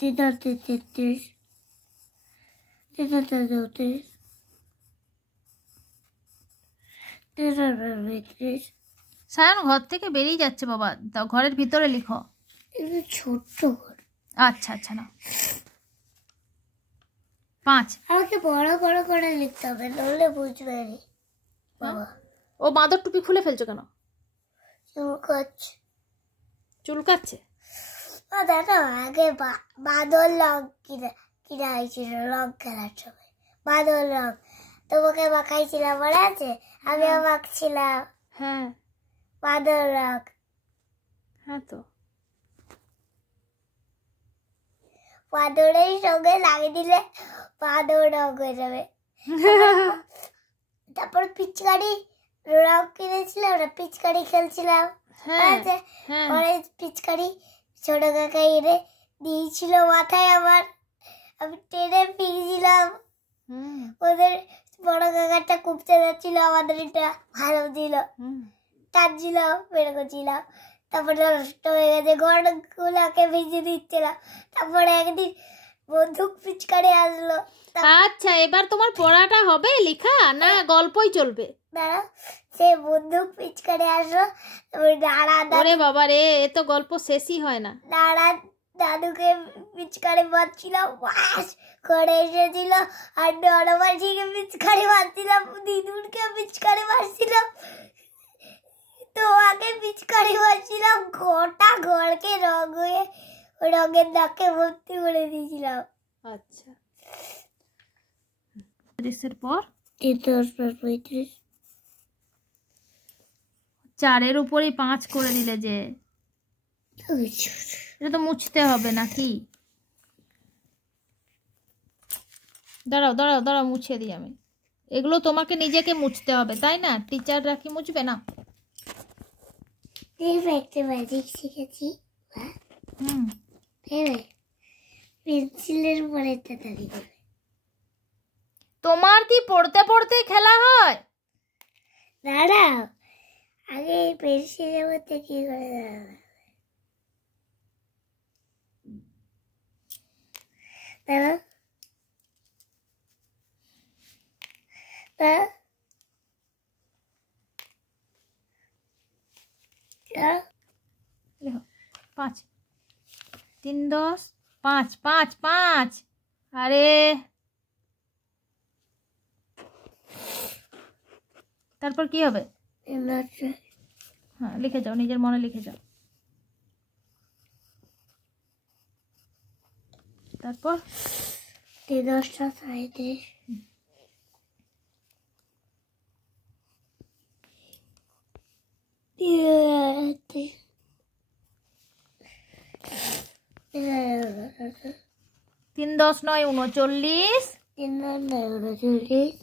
তিন দশে 33, তিন দশে 34, তিন দশে 32। সায়ন ঘর থেকে বেরিয়ে যাচ্ছে বাবা, ঘরের ভিতরে লিখো। এটা ছোট্ট ঘর। আচ্ছা আচ্ছা, না 5। আমাকে বড় বড় করে লিখতে হবে, নইলে বুঝবে না বাবা। ও বাঁদর টুপি খুলে ফেলছো কেন? চুলকাচ্ছে। চুলকাচ্ছে? দাদা আগে বাদল রং কিনা হয়েছিল রং খেলার সময়। বাদল রং তোমাকে মাখাইছিলাম, মনে আছে? আমিও মাখছিলাম। হ্যাঁ বাদল রং। হ্যাঁ তো বাদরের সঙ্গে লাগিয়ে দিলে বাদর রং হয়ে যাবে। তারপর পিচকারি রং কিনেছিলাম, ওরা পিচকারি খেলছিলাম। অরেঞ্জ পিচকারি ছোট কাকা এনে দিয়েছিল মাথায় আমার, আমি টেনে ফিরেছিলাম। ওদের বড় কাকাটা কুপতে যাচ্ছিল, আমাদের এটা ভালো ছিল, টানছিল, বের করছিলাম। তারপরে নষ্ট হয়ে গেছে, ঘরগুলাকে ভিজে দিচ্ছিলাম। তারপরে একদিন বন্দুক পিচকারি আসলো। আচ্ছা, এবার তোমার পড়াটা হবে লেখা না গল্পই চলবে? দাঁড়া, সে বন্দুক পিচকারি আসলো। ওরে বাবা রে, এ তো গল্প শেষই হয় না। দাদুকে পিচকারি মারছিলাম, বাস করে এসেছিল। আর নরমাসিকে পিচকারি মারছিলাম, দিদুরকে পিচকারি মারছিলাম, তোমাকে পিচকারি মারছিলাম। গোটা ঘরকে রং হয়ে রঙের দাগে ভর্তি করে দিয়েছিলাম। আচ্ছা, 30 পর 35। 4-এর উপরে 5 করে দিলে যে, এটা তো মুছতে হবে নাকি? দাঁড়াও দাঁড়াও দাঁড়াও, মুছে দিই আমি। এগুলো তোমাকে নিজেকে মুছতে হবে, তাই না? টিচাররা কি মুছবে না? একটা ম্যাজিক শিখেছি। পেন্সিলের পরে তাড়াতাড়ি করবে। তোমার কি পড়তে পড়তে খেলা হয়? দাঁড়াও, আগে এই পেন্সিলের মধ্যে কি করে দাঁড়াও। দাঁড়াও, 5 3 10 5 5 5। আরে তারপর কি হবে? হ্যাঁ, লিখে যাও, নিজের মনে লিখে যাও। তারপর 10টা 37। তিন 10 9 39। 3 9 39।